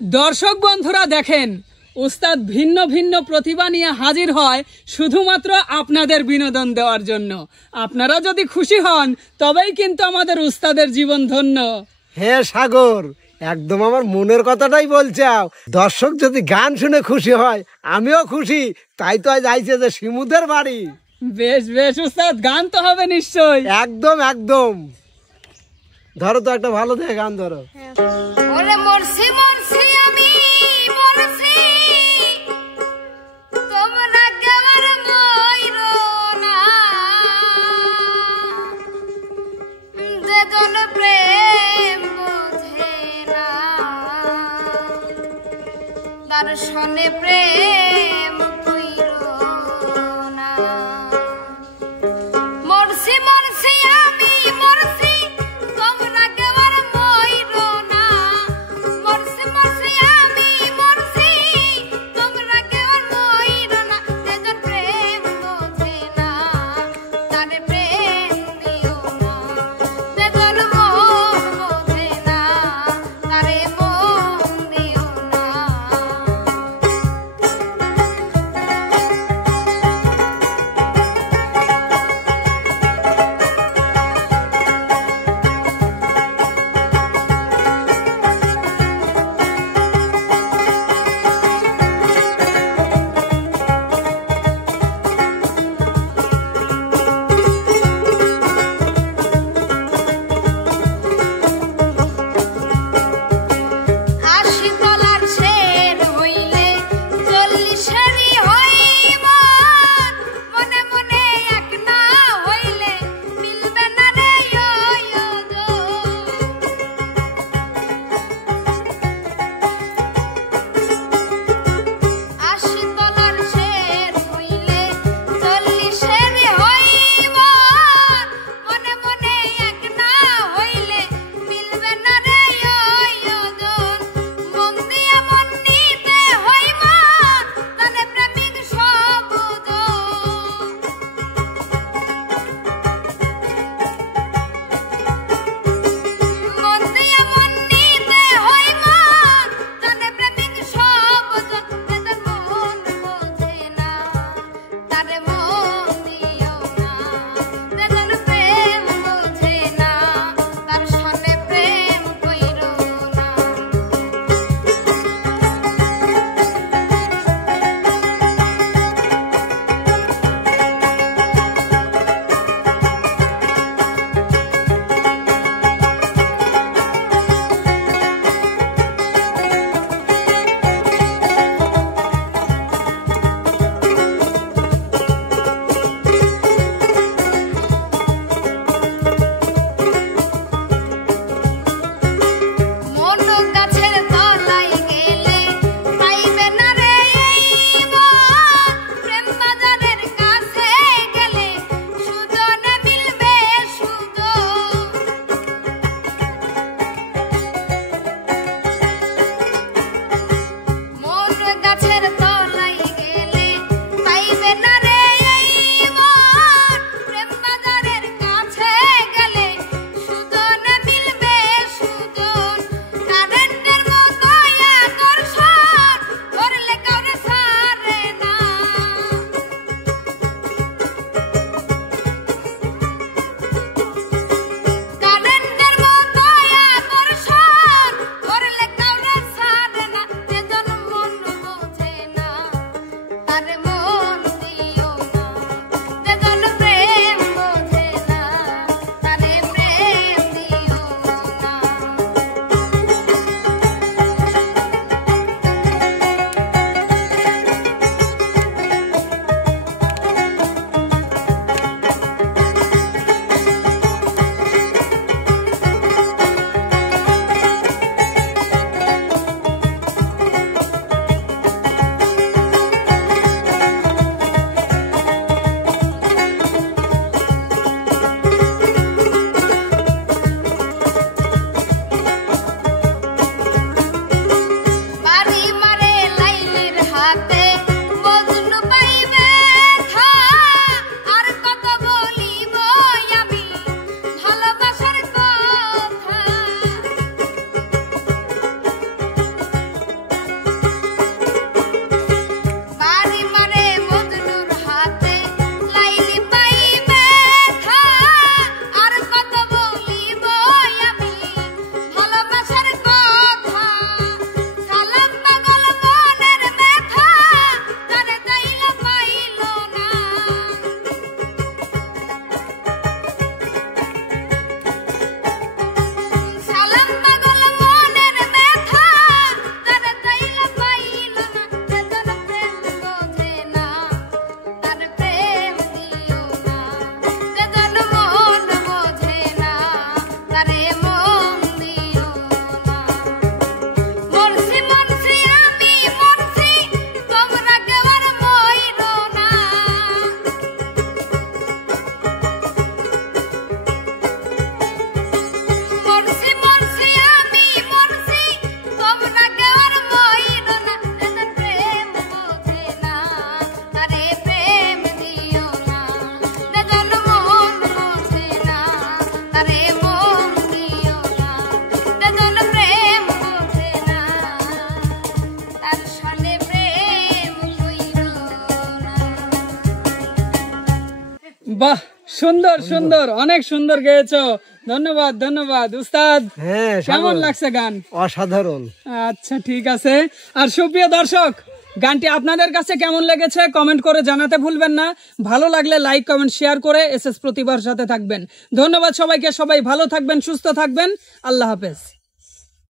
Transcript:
দর্শক বন্ধুরা দেখেন, উস্তাদ ভিন্ন ভিন্ন প্রতিভা নিয়ে হাজির হয় শুধুমাত্র আপনাদের বিনোদন দেওয়ার জন্য। আপনারা যদি খুশি হন তবেই কিন্তু আমাদের উস্তাদের জীবন ধন্য। হ্যাঁ সাগর, একদম আমার মনের কথাটাই বলছাও। দর্শক যদি গান শুনে খুশি হয় আমিও খুশি, তাই তো আজ আইছে যে শিমুদের বাড়ি। বেশ বেশ উস্তাদ, গান তো হবে নিশ্চয়। একদম একদম, ধরো তো একটা ভালো দেখে গান ধরো। ওরে মরছি মরছি আমি মরছি, তোমরা কেমন মইরো না, যে জন প্রেম বোঝে না, দর্শনে প্রেম কইরো না। মরছি মরছি আমি মরছি, তোমরা কেমন মইরো না, মরছি মরছি আমি মরছি, তোমরা কেমন মইরো না, যেজন প্রেম বোঝে না তারে প্রেম দিও না, যেজন মন বোঝে না তারে মন দিও না। বাহ, সুন্দর সুন্দর, অনেক সুন্দর গেয়েছো। ধন্যবাদ ধন্যবাদ উস্তাদ। হ্যাঁ কেমন সাগর, লাগছে গান? অসাধারণ। আচ্ছা ঠিক আছে। আর সুপ্রিয় দর্শক, গানটি আপনাদের কাছে কেমন লেগেছে কমেন্ট করে জানাতে ভুলবেন না। ভালো লাগলে লাইক কমেন্ট শেয়ার করে এসএস প্রতিভার সাথে থাকবেন। ধন্যবাদ সবাইকে, সবাই ভালো থাকবেন, সুস্থ থাকবেন। আল্লাহ হাফেজ।